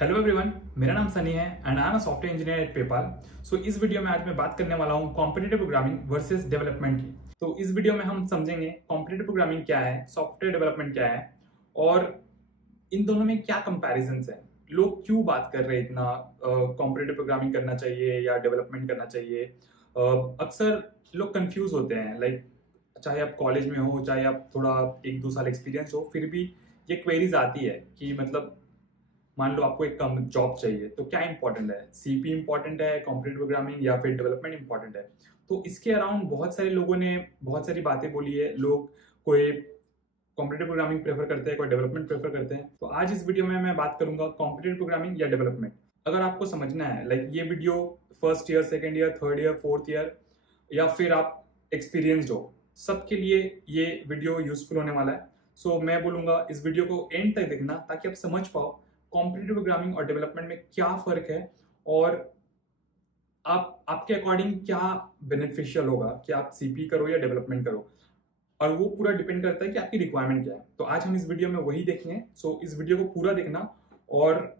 Hello everyone, मेरा नाम सनी है and I am a software engineer at PayPal. So इस वीडियो में आज मैं बात करने वाला हूँ कॉम्पिटिटिव प्रोग्रामिंग वर्सेस डेवलपमेंट की। तो इस वीडियो में हम समझेंगे कॉम्पिटिटिव प्रोग्रामिंग क्या है, सॉफ्टवेयर डेवलपमेंट क्या है और इन दोनों में क्या कंपैरिजंस है। लोग क्यों बात कर रहे हैं इतना कॉम्पिटिटिव प्रोग्रामिंग करना चाहिए या डेवलपमेंट करना चाहिए। अक्सर लोग कंफ्यूज होते हैं, लाइक चाहे आप कॉलेज में हो, चाहे आप थोड़ा 1-2 साल एक्सपीरियंस हो, फिर भी ये क्वेरीज आती है कि मतलब मान लो आपको एक कम जॉब चाहिए तो क्या इंपॉर्टेंट है, सीपी इंपॉर्टेंट है, कॉम्पिटिटिव प्रोग्रामिंग या फिर डेवलपमेंट इंपॉर्टेंट है। तो इसके अराउंड बहुत सारे लोगों ने बहुत सारी बातें बोली है। लोग कोई कॉम्पिटिटिव प्रोग्रामिंग प्रेफर करते हैं, कोई डेवलपमेंट प्रेफर करते हैं। तो आज इस वीडियो में मैं बात करूंगा कॉम्पिटिटिव प्रोग्रामिंग या डेवलपमेंट। अगर आपको समझना है, लाइक ये video first year, second year, third year, fourth year या फिर आप एक्सपीरियंस्ड हो, सबके लिए ये वीडियो यूजफुल होने वाला है। सो मैं बोलूंगा इस वीडियो को एंड तक देखना ताकि आप समझ पाओ कॉम्पिटिटिव प्रोग्रामिंग और डेवलपमेंट में क्या फर्क है और आप आपके अकॉर्डिंग क्या बेनिफिशियल होगा कि आप सीपी करो या डेवलपमेंट करो। और वो पूरा डिपेंड करता है कि आपकी रिक्वायरमेंट क्या है। तो आज हम इस वीडियो में वही देखेंगे। सो इस वीडियो को पूरा देखना और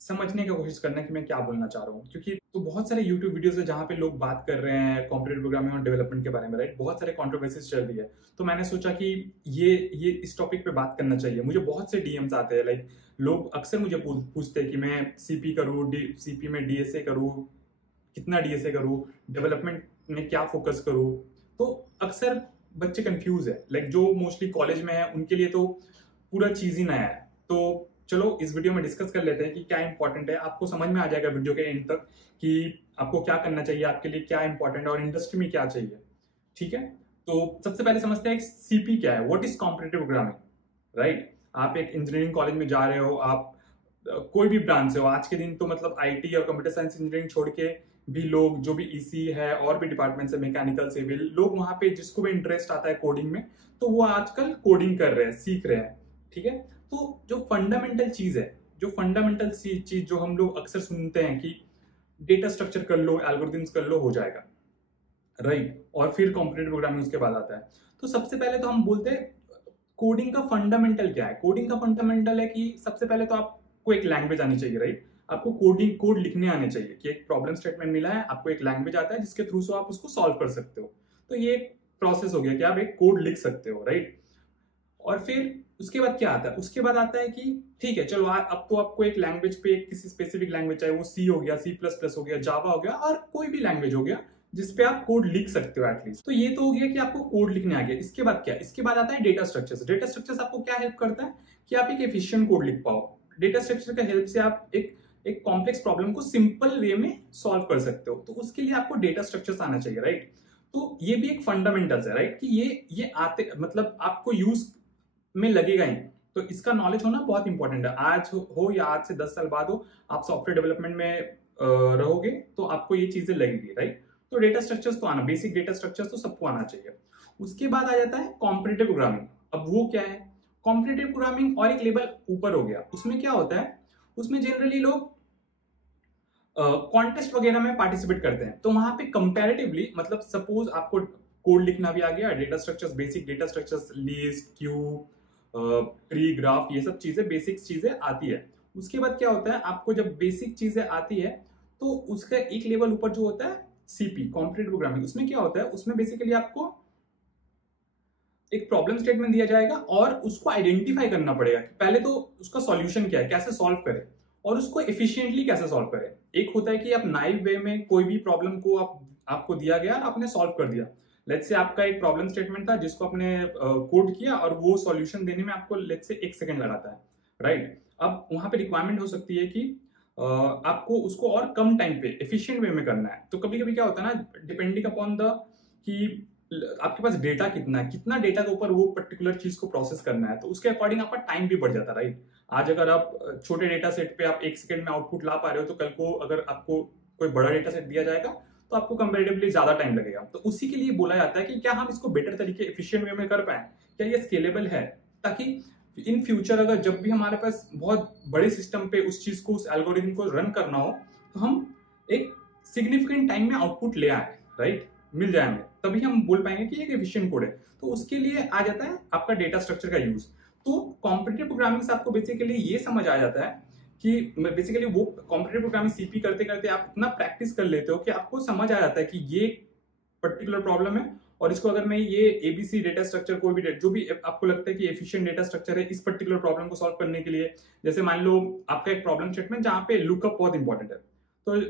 समझने की कोशिश करना कि मैं क्या बोलना चाह रहा हूँ, क्योंकि तो बहुत सारे YouTube वीडियोस है जहाँ पे लोग बात कर रहे हैं कॉम्पिटिटिव प्रोग्रामिंग और डेवलपमेंट के बारे में, राइट। बहुत सारे कंट्रोवर्सीज चल रही है। तो मैंने सोचा कि ये इस टॉपिक पे बात करना चाहिए। मुझे बहुत से डीएम्स आते हैं, लाइक लोग अक्सर मुझे पूछते हैं कि मैं सीपी करूँ, सीपी में डीएसए करूँ, कितना डीएसए करूँ, डेवलपमेंट में क्या फोकस करूँ। तो अक्सर बच्चे कंफ्यूज है, लाइक जो मोस्टली कॉलेज में है उनके लिए तो पूरा चीज ही नया है। तो चलो इस वीडियो में डिस्कस कर लेते हैं कि क्या इंपॉर्टेंट है। आपको समझ में आ जाएगा वीडियो के एंड तक कि आपको क्या करना चाहिए, आपके लिए क्या इंपॉर्टेंट है और इंडस्ट्री में क्या चाहिए। ठीक है, तो सबसे पहले समझते हैं सीपी क्या है, what is competitive programming, right. आप एक इंजीनियरिंग कॉलेज में जा रहे हो, आप कोई भी ब्रांच से हो, आज के दिन तो मतलब आईटी और कंप्यूटर साइंस इंजीनियरिंग छोड़ के भी लोग जो भी ईसी है और भी डिपार्टमेंट है, मैकेनिकल, सिविल, लोग वहां पे जिसको भी इंटरेस्ट आता है कोडिंग में, तो वो आजकल कोडिंग कर रहे हैं, सीख रहे हैं। ठीक है, तो जो फंडामेंटल चीज है, जो फंडामेंटल चीज जो हम लोग अक्सर सुनते हैं कि डेटा स्ट्रक्चर कर लो, एल्गोरिथम्स कर लो, हो जाएगा, राइट। और फिर कॉम्पिटिटिव प्रोग्रामिंग उसके बाद आता है। तो सबसे पहले तो हम बोलते हैं कोडिंग का फंडामेंटल क्या है। कोडिंग का फंडामेंटल है कि सबसे पहले तो आपको एक लैंग्वेज आनी चाहिए, राइट। आपको कोड लिखने आने चाहिए कि एक प्रॉब्लम स्टेटमेंट मिला है, आपको एक लैंग्वेज आता है जिसके थ्रू से आप उसको सॉल्व कर सकते हो। तो ये प्रोसेस हो गया कि आप एक कोड लिख सकते हो, राइट। और फिर उसके बाद क्या आता है, उसके बाद आता है कि ठीक है चलो अब तो आपको एक लैंग्वेज पे, किसी स्पेसिफिक लैंग्वेज, चाहे वो सी हो गया, C++ हो गया, जावा हो गया और कोई भी लैंग्वेज हो गया जिसपे आप कोड लिख सकते हो एटलीस्ट। तो ये तो हो गया कि आपको कोड लिखने आ गया। इसके बाद क्या, इसके बाद आता है डेटा स्ट्रक्चर्स। डेटा स्ट्रक्चर्स आपको क्या हेल्प करता है कि आप एक एफिशिएंट कोड लिख पाओ। डेटा स्ट्रक्चर का हेल्प से आप एक कॉम्प्लेक्स प्रॉब्लम को सिंपल वे में सॉल्व कर सकते हो। तो उसके लिए आपको डेटा स्ट्रक्चर्स आना चाहिए, राइट। तो ये भी एक फंडामेंटल्स है, राइट, कि ये आते मतलब आपको यूज में लगेगा ही। तो इसका नॉलेज होना बहुत इंपॉर्टेंट है। आज हो या आज से 10 साल बाद हो, आप सॉफ्टवेयर डेवलपमेंट में रहोगे तो आपको ये चीजें लगेगी, राइट। तो डेटा स्ट्रक्चर्स तो आना, बेसिक डेटा स्ट्रक्चर्स तो सबको आना चाहिए। उसके बाद आ जाता है कॉम्पिटिटिव प्रोग्रामिंग। अब वो क्या है, कॉम्पिटिटिव प्रोग्रामिंग और एक लेवल ऊपर हो गया। उसमें क्या होता है, उसमें जनरली लोग कॉन्टेस्ट वगैरह में पार्टिसिपेट करते हैं। तो वहां पे कंपैरेटिवली, मतलब सपोज आपको कोड लिखना भी आ गया, data structures, basic data structures, list, Q, tree, graph, ये सब चीजें, बेसिक चीजें आती है। उसके बाद क्या होता है, आपको जब बेसिक चीजें आती है तो उसका एक लेवल ऊपर जो होता है सीपी, कॉम्पिटिटिव प्रोग्रामिंग। उसमें क्या होता है, उसमें बेसिकली आपको एक प्रॉब्लम स्टेटमेंट दिया जाएगा और उसको आइडेंटिफाई करना पड़ेगा कि पहले तो उसका सॉल्यूशन क्या है, कैसे सॉल्व करें और उसको एफिशिएंटली कैसे सॉल्व करें। एक होता है कि आप नाइव वे में कोई भी प्रॉब्लम को आपको दिया गया और आपने सॉल्व कर दिया। लेट्स से आपका एक प्रॉब्लम स्टेटमेंट था जिसको आपने कोड किया और वो सॉल्यूशन देने में आपको लेट्स से 1 सेकंड लगाता है, राइट। अब वहां पे रिक्वायरमेंट हो सकती है कि आपको उसको और कम टाइम पे एफिशिएंट वे में करना है। तो कभी कभी क्या होता है ना, डिपेंडिंग अपॉन द कि आपके पास डेटा कितना है, कितना डेटा के ऊपर वो पर्टिकुलर चीज को प्रोसेस करना है, तो उसके अकॉर्डिंग आपका टाइम भी बढ़ जाता है, राइट। आज अगर आप छोटे डेटा सेट पे आप 1 सेकंड में आउटपुट ला पा रहे हो, तो कल को अगर आपको कोई बड़ा डेटा सेट दिया जाएगा तो आपको कंपैरेटिवली ज्यादा टाइम लगेगा। तो उसी के लिए बोला जाता है कि क्या हम इसको बेटर तरीके, एफिशिएंट वे में कर पाए, क्या ये स्केलेबल है, ताकि इन फ्यूचर अगर जब भी हमारे पास बहुत बड़े सिस्टम पे उस चीज को, उस एल्गोरिथम को रन करना हो, तो हम एक सिग्निफिकेंट टाइम में आउटपुट ले आए, राइट, मिल जाए हमें, तभी हम बोल पाएंगे कि एक एफिशिएंट कोड है। तो उसके लिए आ जाता है आपका डेटा स्ट्रक्चर का यूज। तो कॉम्पिटिटिव प्रोग्रामिंग से आपको बेसिकली ये समझ आ जाता है कि बेसिकली वो कॉम्पिटिटिव प्रोग्रामिंग सीपी करते करते आप इतना प्रैक्टिस कर लेते हो कि आपको समझ आ जाता है कि ये पर्टिकुलर प्रॉब्लम है और इसको अगर मैं ये एबीसी डेटा स्ट्रक्चर कोई भी जो भी आपको लगता है कि एफिशिएंट डेटा स्ट्रक्चर है इस पर्टिकुलर प्रॉब्लम को सॉल्व करने के लिए, जैसे मान लो आपका एक प्रॉब्लम स्टेटमेंट जहां पे लुकअप बहुत इंपॉर्टेंट है, तो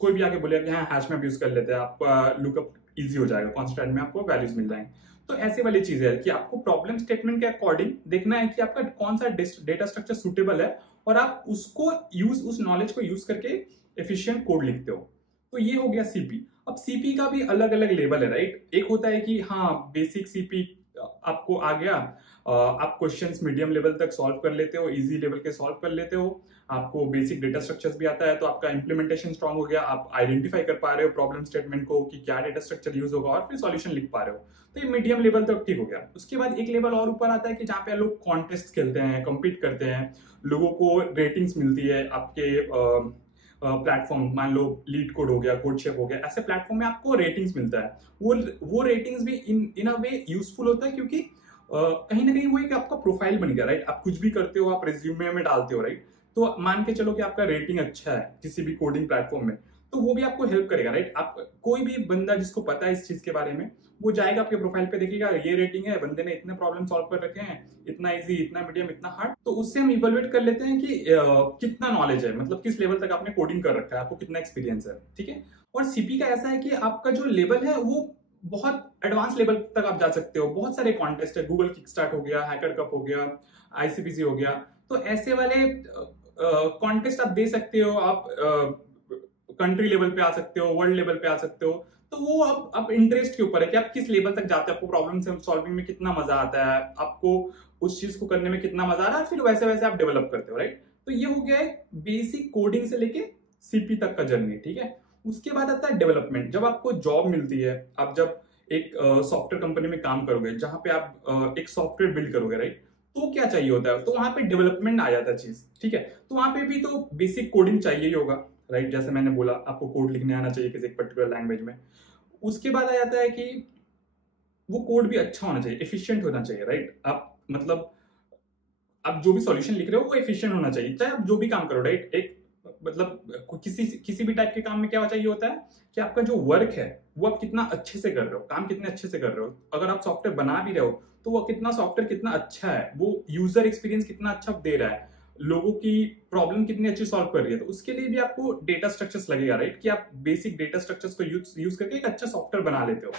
कोई भी आके बोलेगा कि हाँ हैश मैप यूज कर लेते हैं, आपका लुकअप इजी हो जाएगा, कॉन्स्टेंट में आपको वैल्यूज मिल जाएंगे। तो ऐसे वाली चीजें है कि आपको प्रॉब्लम स्टेटमेंट के अकॉर्डिंग देखना है कि आपका कौन सा डेटा स्ट्रक्चर सुटेबल है और आप उसको उस नॉलेज को यूज करके एफिशिएंट कोड लिखते हो। तो ये हो गया सीपी। अब सीपी का भी अलग अलग लेवल है, राइट। एक होता है कि हाँ बेसिक सीपी आपको आ गया, आप क्वेश्चंस मीडियम लेवल तक सॉल्व कर लेते हो, इजी लेवल के सॉल्व कर लेते हो, आपको बेसिक डेटा स्ट्रक्चर्स भी आता है, तो आपका इंप्लीमेंटेशन स्ट्रांग हो गया, आप आइडेंटिफाई कर पा रहे हो प्रॉब्लम स्टेटमेंट को कि क्या डेटा स्ट्रक्चर यूज होगा और फिर सॉल्यूशन लिख पा रहे हो। तो ये मीडियम लेवल तक ठीक हो गया। उसके बाद एक लेवल और ऊपर आता है कि जहाँ पे लोग कॉन्टेस्ट खेलते हैं, कम्पीट करते हैं, लोगों को रेटिंग्स मिलती है आपके प्लेटफॉर्म, मान लो लीड कोड हो गया, कोड शेप हो गया, ऐसे प्लेटफॉर्म में आपको रेटिंग्स मिलता है। वो रेटिंग्स भी इन अ वे यूजफुल होता है क्योंकि कहीं ना कहीं वो एक आपका प्रोफाइल बन गया, राइट। आप कुछ भी करते हो आप रिज्यूमे में डालते हो, राइट। तो मान के चलो कि आपका रेटिंग अच्छा है किसी भी कोडिंग प्लेटफॉर्म में, तो वो भी आपको हेल्प करेगा, राइट। आप कोई भी बंदा जिसको पता है इस चीज के बारे में, वो जाएगा आपके प्रोफाइल पे, देखेगा ये रेटिंग है, बंदे ने इतने प्रॉब्लम सॉल्व कर रखे हैं, इतना इजी, इतना मीडियम, इतना हार्ड। तो उससे हम इवेलुएट कर लेते हैं कि कितना नॉलेज है, मतलब किस लेवल तक आपने कोडिंग कर रखा है, आपको कितना एक्सपीरियंस है, ठीक है। और सीपी का ऐसा है कि आपका जो लेवल है वो बहुत एडवांस लेवल तक आप जा सकते हो। बहुत सारे कॉन्टेस्ट है, गूगल किकस्टार्ट हो गया, हैकर कप हो गया, आईसीपीसी हो गया, तो ऐसे वाले कॉन्टेस्ट आप दे सकते हो। आप कंट्री लेवल पे आ सकते हो, वर्ल्ड लेवल पे आ सकते हो। तो वो अब इंटरेस्ट के ऊपर है कि आप किस लेवल तक जाते हैं, आपको प्रॉब्लम सॉल्विंग में कितना मजा आता है, आपको उस चीज को करने में कितना मजा आ रहा है, फिर वैसे वैसे आप डेवलप करते हो, राइट। तो ये हो गया है बेसिक कोडिंग से लेके सीपी तक का जर्नी, ठीक है। उसके बाद आता है डेवलपमेंट। जब आपको जॉब मिलती है, आप जब एक सॉफ्टवेयर कंपनी में काम करोगे जहां पे आप एक सॉफ्टवेयर बिल्ड करोगे, राइट, तो क्या चाहिए होता है, तो वहां पे डेवलपमेंट आ जाता है चीज, ठीक है। तो वहां पे भी तो बेसिक कोडिंग चाहिए ही होगा, राइट। जैसे मैंने बोला आपको कोड लिखने आना चाहिए किसी एक पर्टिकुलर लैंग्वेज में। उसके बाद आ जाता है कि वो कोड भी अच्छा होना चाहिए, एफिशिएंट होना चाहिए, राइट। आप मतलब आप जो भी सॉल्यूशन लिख रहे हो वो एफिशिएंट होना चाहिए, चाहे आप जो भी काम करो, राइट। एक मतलब किसी भी टाइप के काम में क्या चाहिए होता है कि आपका जो वर्क है वो आप कितना अच्छे से कर रहे हो, काम कितने अच्छे से कर रहे हो। अगर आप सॉफ्टवेयर बना भी रहे हो तो वो कितना सॉफ्टवेयर कितना अच्छा है, वो यूजर एक्सपीरियंस कितना अच्छा दे रहा है, लोगों की प्रॉब्लम कितनी अच्छी सॉल्व कर रही है। तो उसके लिए भी आपको डेटा स्ट्रक्चर्स लगेगा, राइट, कि आप बेसिक डेटा स्ट्रक्चर्स को यूज करके एक अच्छा सॉफ्टवेयर बना लेते हो,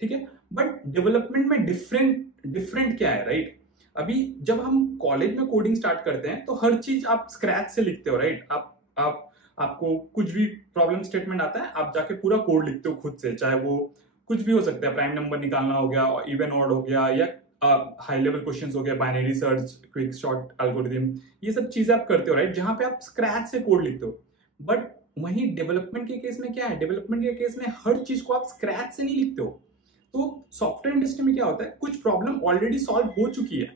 ठीक है। बट डेवलपमेंट में डिफरेंट क्या है, राइट। अभी जब हम कॉलेज में कोडिंग स्टार्ट करते हैं तो हर चीज आप स्क्रैच से लिखते हो, राइट। आपको कुछ भी प्रॉब्लम स्टेटमेंट आता है, आप जाके पूरा कोड लिखते हो खुद से, चाहे वो कुछ भी हो सकता है, प्राइम नंबर निकालना हो गया, इवन ऑड हो गया, या हाई लेवल क्वेश्चंस हो गया, binary search, quick short algorithm, ये सब चीजें आप करते हो, राइट, जहां पे आप स्क्रैच से कोड लिखते हो। बट वहीं डेवलपमेंट के केस में क्या है, डेवलपमेंट के केस में हर चीज को आप स्क्रैच से नहीं लिखते हो। तो सॉफ्टवेयर इंडस्ट्री में क्या होता है, कुछ प्रॉब्लम ऑलरेडी सॉल्व हो चुकी है,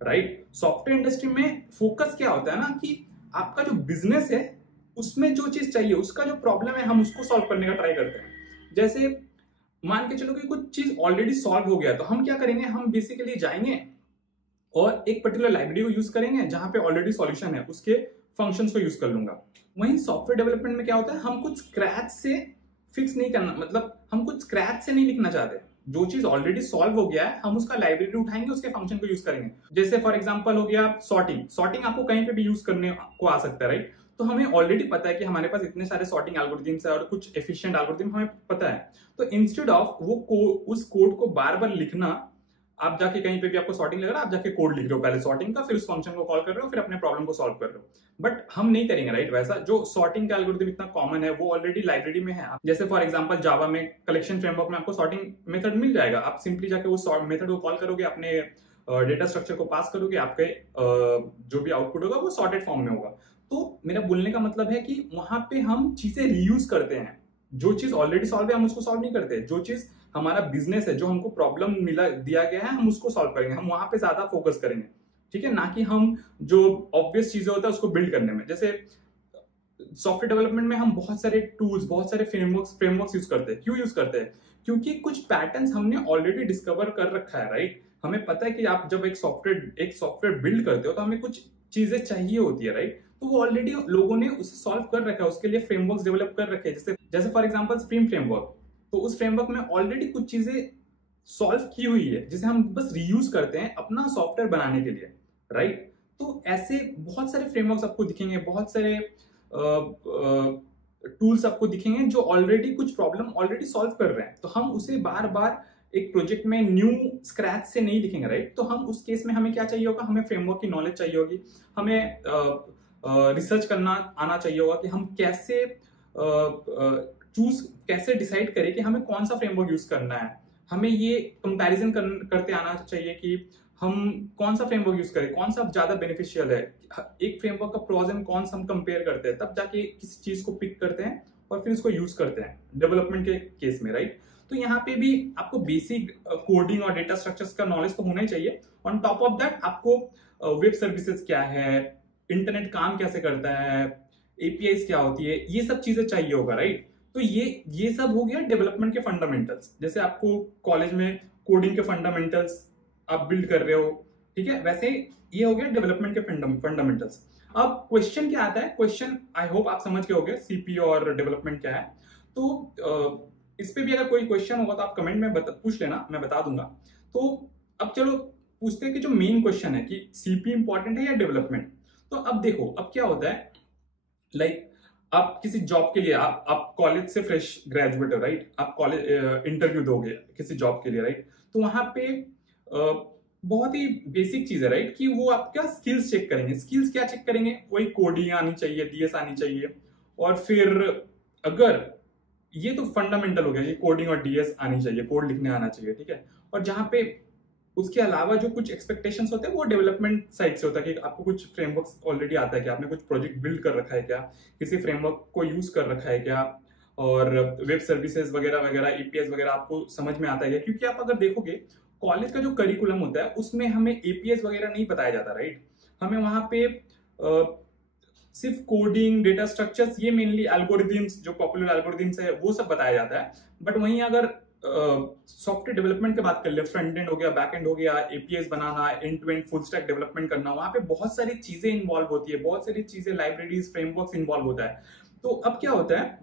राइट। सॉफ्टवेयर इंडस्ट्री में फोकस क्या होता है ना कि आपका जो बिजनेस है उसमें जो चीज चाहिए, उसका जो प्रॉब्लम है, हम उसको सॉल्व करने का ट्राई करते हैं। जैसे मान के चलो कि कुछ चीज ऑलरेडी सॉल्व हो गया, तो हम क्या करेंगे, हम बेसिकली जाएंगे और एक पर्टिकुलर लाइब्रेरी को यूज करेंगे जहां पे ऑलरेडी सॉल्यूशन है, उसके फंक्शंस को यूज कर लूंगा। वहीं सॉफ्टवेयर डेवलपमेंट में क्या होता है, हम कुछ स्क्रैच से फिक्स नहीं करना, मतलब हम कुछ स्क्रैच से नहीं लिखना चाहते। जो चीज ऑलरेडी सॉल्व हो गया है हम उसका लाइब्रेरी उठाएंगे, उसके फंक्शन को यूज करेंगे। जैसे फॉर एग्जांपल हो गया सॉर्टिंग आपको कहीं पे भी यूज करने को आ सकता है, राइट। तो हमें ऑलरेडी पता है कि हमारे पास इतने सारे सॉर्टिंग एल्गोरिथम्स है और कुछ एफिशिएंट एल्गोरिथम हमें पता है। तो इंस्टेड ऑफ उस कोड को बार बार लिखना, आप जाके कहीं पे भी आपको सॉर्टिंग लग रहा है, आप जाके कोड लिख रहे हो पहले सॉर्टिंग का, फिर उस फंक्शन को कॉल कर रहे हो, फिर अपने प्रॉब्लम को सॉल्व कर रहे हो। बट हम नहीं करेंगे, राइट। वैसा जो सॉर्टिंग का एल्गोरिथम इतना कॉमन है वो ऑलरेडी लाइब्रेरी में है। जैसे फॉर एग्जांपल जावा में कलेक्शन फ्रेमवर्क में आपको सॉर्टिंग मेथड मिल जाएगा, आप सिंपली जाके उस मेथड को कॉल करोगे, अपने डेटा स्ट्रक्चर को पास करोगे, आपके जो भी आउटपुट होगा वो सॉर्टेड फॉर्म में होगा। तो मेरा बोलने का मतलब है कि वहां पे हम चीजें रीयूज करते हैं। जो चीज ऑलरेडी सॉल्व है हम उसको सॉल्व नहीं करते, जो चीज हमारा बिजनेस है, जो हमको प्रॉब्लम दिया गया है, हम उसको सॉल्व करेंगे, हम वहां पे ज्यादा फोकस करेंगे, ठीक है, ना कि हम जो ऑब्वियस चीजें होता है उसको बिल्ड करने में। जैसे सॉफ्टवेयर डेवलपमेंट में हम बहुत सारे टूल्स, बहुत सारे फ्रेमवर्क्स यूज करते हैं। क्यों यूज करते हैं, क्योंकि कुछ पैटर्न्स हमने ऑलरेडी डिस्कवर कर रखा है, राइट। हमें पता है कि आप जब एक सॉफ्टवेयर बिल्ड करते हो तो हमें कुछ चीजें चाहिए होती है, राइट। तो वो ऑलरेडी लोगों ने उसे सॉल्व कर रखा है, उसके लिए फ्रेमवर्क्स डेवलप कर रखे हैं। जैसे जैसे फॉर एग्जांपल स्प्रिंग फ्रेमवर्क, तो उस फ्रेमवर्क में ऑलरेडी कुछ चीजें सॉल्व की हुई है जिसे हम बस रीयूज करते हैं अपना सॉफ्टवेयर बनाने के लिए, राइट। तो ऐसे बहुत सारे फ्रेमवर्क्स आपको दिखेंगे, बहुत सारे टूल्स आपको दिखेंगे जो ऑलरेडी कुछ प्रॉब्लम ऑलरेडी सॉल्व कर रहे हैं। तो हम उसे बार बार एक प्रोजेक्ट में न्यू स्क्रैच से नहीं लिखेंगे, राइट। तो हम उस केस में हमें क्या चाहिए होगा, हमें फ्रेमवर्क की नॉलेज चाहिए होगी, हमें रिसर्च करना आना चाहिए होगा कि हम कैसे कैसे डिसाइड करें कि हमें कौन सा फ्रेमवर्क यूज करना है। हमें ये कंपैरिजन करते आना चाहिए कि हम कौन सा फ्रेमवर्क यूज करें, कौन सा ज्यादा बेनिफिशियल है। एक फ्रेमवर्क का प्रोज एंड कॉन्स हम कंपेयर करते हैं, तब जाके किसी चीज को पिक करते हैं और फिर इसको यूज करते हैं डेवलपमेंट के केस में, राइट। तो यहाँ पे भी आपको बेसिक कोडिंग और डेटा स्ट्रक्चर्स का नॉलेज तो होना ही चाहिए। ऑन टॉप ऑफ दैट आपको वेब सर्विसेज क्या है, इंटरनेट काम कैसे करता है, एपीआईज क्या होती है, ये सब चीजें चाहिए होगा, राइट। तो ये सब हो गया डेवलपमेंट के फंडामेंटल्स। जैसे आपको कॉलेज में कोडिंग के फंडामेंटल्स आप बिल्ड कर रहे हो, ठीक है, वैसे ये हो गया डेवलपमेंट के फंडामेंटल्स। अब क्वेश्चन क्या आता है, क्वेश्चन आई होप आप समझ गए होंगे सीपी और डेवलपमेंट क्या है। तो इस पे भी अगर कोई क्वेश्चन होगा तो आप कमेंट में पूछ लेना, मैं बता दूंगा। तो अब चलो पूछते हैं कि जो मेन क्वेश्चन है कि सीपी इंपॉर्टेंट है या डेवलपमेंट। तो अब देखो, अब क्या होता है, लाइक आप किसी जॉब के लिए आप कॉलेज से फ्रेश ग्रेजुएट हो, राइट। आप कॉलेज इंटरव्यू दोगे किसी जॉब के लिए, राइट। तो वहां पे बहुत ही बेसिक चीज है, राइट, कि वो आपका स्किल्स चेक करेंगे। स्किल्स क्या चेक करेंगे, वही कोडिंग आनी चाहिए, डीएस आनी चाहिए, और फिर अगर ये तो फंडामेंटल हो गया, ये कोडिंग और डीएस आनी चाहिए, कोड लिखने आना चाहिए, ठीक है। और जहां पे उसके अलावा जो कुछ एक्सपेक्टेशंस होते हैं वो डेवलपमेंट साइड से होता है कि आपको कुछ फ्रेमवर्क्स ऑलरेडी आता है क्या, आपने कुछ प्रोजेक्ट बिल्ड कर रखा है क्या, किसी फ्रेमवर्क को यूज कर रखा है क्या, और वेब सर्विसेज वगैरह वगैरह, एपीएस वगैरह आपको समझ में आता है क्या। क्योंकि आप अगर देखोगे कॉलेज का जो करिकुलम होता है उसमें हमें एपीएस वगैरह नहीं बताया जाता, राइट। हमें वहां पे सिर्फ कोडिंग, डेटा स्ट्रक्चर्स, ये मेनली एल्गोरिथम्स, जो पॉपुलर एल्गोरिथम्स है वो सब बताया जाता है। बट वहीं अगर सॉफ्टवेयर डेवलपमेंट की बात कर ले, फ्रंट एंड हो गया, बैक एंड हो गया, एपीएस बनाना, end to end full stack development करना, वहां पे बहुत सारी चीजें इन्वॉल्व होती है, बहुत सारी चीजें, लाइब्रेरीज, फ्रेमवर्क्स इन्वॉल्व होता है। तो अब क्या होता है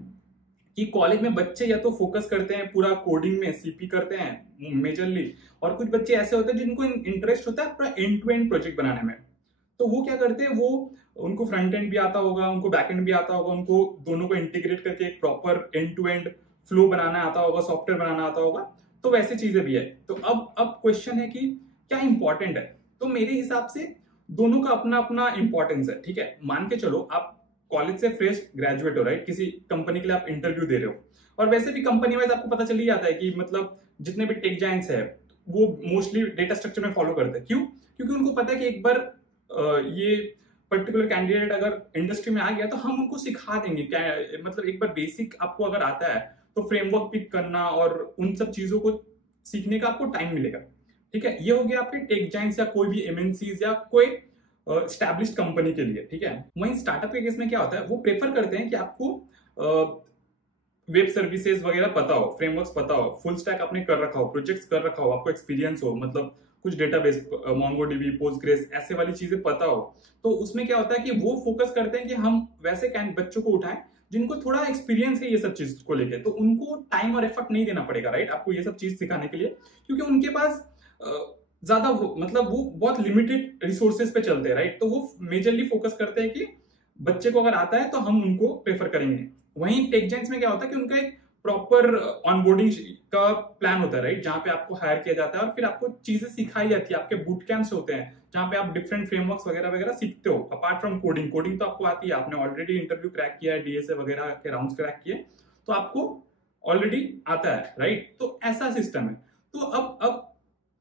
कि कॉलेज में बच्चे या तो फोकस करते हैं पूरा कोडिंग में, सीपी करते हैं मेजरली, और कुछ बच्चे ऐसे होते हैं जिनको इंटरेस्ट होता है पूरा एंड टू एंड प्रोजेक्ट बनाने में। तो वो क्या करते हैं, वो उनको फ्रंट एंड भी आता होगा, उनको बैक एंड भी आता होगा, उनको दोनों को इंटीग्रेट करके एक proper end to end flow बनाना आता होगा, सॉफ्टवेयर बनाना आता होगा। तो वैसी चीजें भी है। तो अब क्वेश्चन है कि क्या इंपॉर्टेंट है। तो मेरे हिसाब से दोनों का अपना अपना इंपॉर्टेंस है, ठीक है। मान के चलो आप कॉलेज से फ्रेश ग्रेजुएट हो, राइट, किसी कंपनी के लिए आप इंटरव्यू दे रहे हो, और वैसे भी कंपनी वाइज आपको पता चल ही जाता है कि मतलब जितने भी टेक जायंट्स है वो मोस्टली डेटा स्ट्रक्चर में फॉलो करते हैं। क्यों? क्योंकि उनको पता है कि एक बार ये पर्टिकुलर कैंडिडेट अगर इंडस्ट्री में आ गया तो हम उनको सिखा देंगे। मतलब एक बार बेसिक आपको अगर आता है तो फ्रेमवर्क पिक करना और उन सब चीजों को सीखने का आपको टाइम मिलेगा, ठीक है। ये हो गया आपके टेक जायंट्स या कोई भी एमएनसीज या कोई एस्टैब्लिश्ड कंपनी के लिए, ठीक है। वहीं स्टार्टअप के केस में क्या होता है, वो प्रेफर करते हैं कि आपको वेब सर्विसेज वगैरह पता हो, फ्रेमवर्क्स पता हो, फुल स्टैक आपने कर रखा हो, प्रोजेक्ट्स कर रखा हो, आपको एक्सपीरियंस हो, मतलब कुछ डेटाबेस, मोंगोडीबी, पोस्टग्रेस, ऐसे वाली चीजें पता हो। तो उसमें क्या होता है कि वो फोकस करते हैं कि हम वैसे बच्चों को उठाएं जिनको थोड़ा एक्सपीरियंस है ये सब चीज को लेके, तो उनको टाइम और एफर्ट नहीं देना पड़ेगा, राइट, आपको ये सब चीज सिखाने के लिए। क्योंकि उनके पास ज्यादा मतलब वो बहुत लिमिटेड रिसोर्सेज पे चलते हैं, राइट। तो वो मेजरली फोकस करते हैं कि बच्चे को अगर आता है तो हम उनको प्रेफर करेंगे। वहीं टेक जायंट्स में क्या होता है कि उनका एक प्रॉपर ऑनबोर्डिंग का प्लान होता है, राइट, जहां पे आपको हायर किया जाता है और फिर आपको चीजें सिखाई जाती है, आपके बूट कैंप्स होते हैं जहां पे आप डिफरेंट फ्रेमवर्क्स वगैरह वगैरह सीखते हो। अपार्ट फ्रॉम कोडिंग, कोडिंग तो आपको आती है, आपने ऑलरेडी इंटरव्यू क्रैक किया है, डीएसए वगैरह के राउंड्स क्रैक किए, तो आपको ऑलरेडी आता है, राइट। तो ऐसा सिस्टम है। तो अब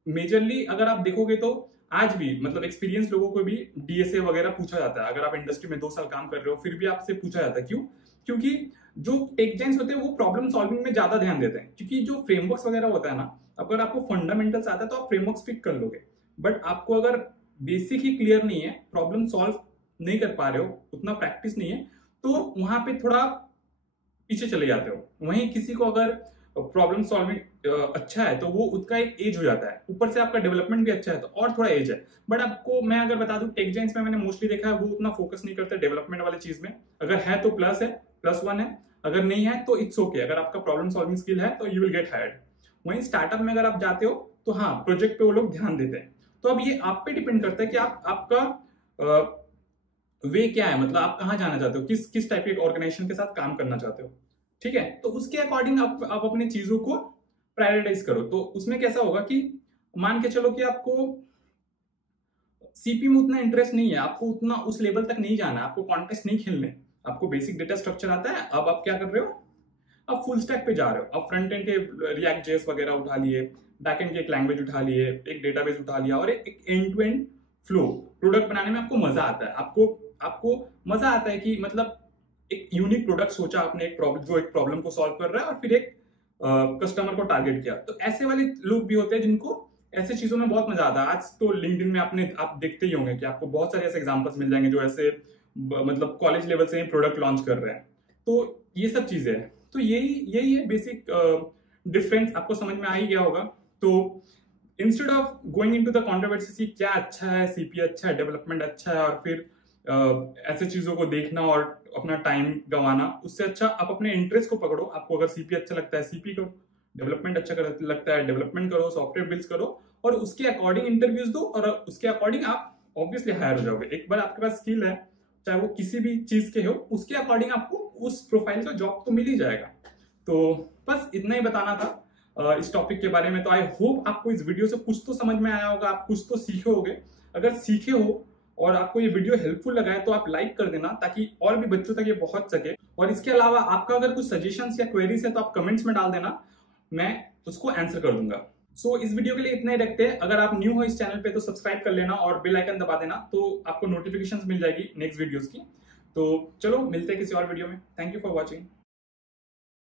मेजरली अगर आप देखोगे तो आज भी मतलब एक्सपीरियंस लोगों को भी डीएसए वगैरह पूछा जाता है। अगर आप इंडस्ट्री में 2 साल काम कर रहे हो फिर भी आपसे पूछा जाता है। क्यों? क्योंकि जो टेक जायंट्स होते हैं वो प्रॉब्लम सॉल्विंग में ज्यादा ध्यान देते हैं। क्योंकि जो फ्रेमवर्क्स वगैरह होता है ना, अगर आपको फंडामेंटल्स आता है तो आप फ्रेमवर्क्स पिक कर लोगे, बट आपको अगर बेसिक ही क्लियर नहीं है, प्रॉब्लम सॉल्व नहीं कर पा रहे हो, उतना प्रैक्टिस नहीं है, तो वहां पे थोड़ा पीछे चले जाते हो। वहीं किसी को अगर प्रॉब्लम सॉल्विंग अच्छा है तो वो उसका एक एज हो जाता है, ऊपर से आपका डेवलपमेंट भी अच्छा है तो और थोड़ा एज है। बट आपको मैं अगर बता दूं, टेक जायंट्स में मैंने मोस्टली देखा है वो उतना फोकस नहीं करते डेवलपमेंट वाली चीज में। अगर है तो प्लस है, +1 है, अगर नहीं है तो इट्स ओके। अगर आपका प्रॉब्लम सॉल्विंग स्किल है तो यू विल गेट हायर्ड। वहीं स्टार्टअप में अगर आप जाते हो तो हाँ, प्रोजेक्ट पे वो लोग ध्यान देते हैं। तो अब ये आप पे डिपेंड करता है कि आपका वे क्या है, मतलब आप कहाँ जाना चाहते हो, किस किस टाइप के ऑर्गेनाइजेशन के साथ काम करना चाहते हो। ठीक है, तो उसके अकॉर्डिंग आप अपनी चीजों को प्रायोरिटाइज करो। तो उसमें कैसा होगा कि मान के चलो कि आपको सीपी में उतना इंटरेस्ट नहीं है, आपको उतना उस लेवल तक नहीं जाना है, आपको कॉन्टेस्ट नहीं खेलने, आपको बेसिक डेटा स्ट्रक्चर आता है। अब आप क्या कर रहे हो, आप फुल स्टैक पे जा रहे हो। आप फ्रंट एंड के रिएक्ट जेएस वगैरह उठा लिए, बैक एंड के एक लैंग्वेज उठा लिए, एक डेटाबेस उठा लिया और एक end to end flow product बनाने में आपको मजा आता है। आपको मजा आता है कि मतलब एक यूनिक प्रोडक्ट सोचा आपने, एक प्रॉब्लम को सॉल्व कर रहा है और फिर एक कस्टमर को टारगेट किया। तो ऐसे वाले लोग भी होते हैं जिनको ऐसे चीजों में बहुत मजा आता है। आज तो लिंक्डइन में आप देखते ही होंगे कि आपको बहुत सारे ऐसे एग्जांपल्स मिल जाएंगे जो ऐसे मतलब कॉलेज लेवल से ही प्रोडक्ट लॉन्च कर रहे हैं। तो ये सब चीजें हैं। तो यही है बेसिक डिफरेंस, आपको समझ में आ ही गया होगा। तो instead of going into the controversy क्या अच्छा है, सीपी अच्छा है, डेवलपमेंट अच्छा है और फिर ऐसे चीजों को देखना और अपना टाइम गंवाना, उससे अच्छा आप अपने इंटरेस्ट को पकड़ो। आपको अगर सीपी अच्छा लगता है सीपी करो, डेवलपमेंट अच्छा लगता है डेवलपमेंट करो, सॉफ्टवेयर बिल्ड करो और उसके अकॉर्डिंग इंटरव्यूज दो और उसके अकॉर्डिंग आप ऑब्वियसली हायर हो जाओगे। एक बार आपके पास स्किल है, चाहे वो किसी भी चीज के हो, उसके अकॉर्डिंग आपको उस प्रोफाइल का जॉब तो मिल ही जाएगा। तो बस इतना ही बताना था इस टॉपिक के बारे में। तो आई होप आपको इस वीडियो से कुछ तो समझ में आया होगा, आप कुछ तो सीखे होगे। अगर सीखे हो और आपको ये वीडियो हेल्पफुल लगा है तो आप लाइक कर देना ताकि और भी बच्चों तक ये पहुंच सके। और इसके अलावा आपका अगर कुछ सजेशंस या क्वेरीज है तो आप कमेंट्स में डाल देना, मैं उसको आंसर कर दूंगा। सो इस वीडियो के लिए इतना ही रखते हैं। अगर आप न्यू हो इस चैनल पे तो सब्सक्राइब कर लेना और बेल आइकन दबा देना, तो आपको नोटिफिकेशंस मिल जाएगी नेक्स्ट वीडियोस की। तो चलो मिलते हैं किसी और वीडियो में। Thank you for watching.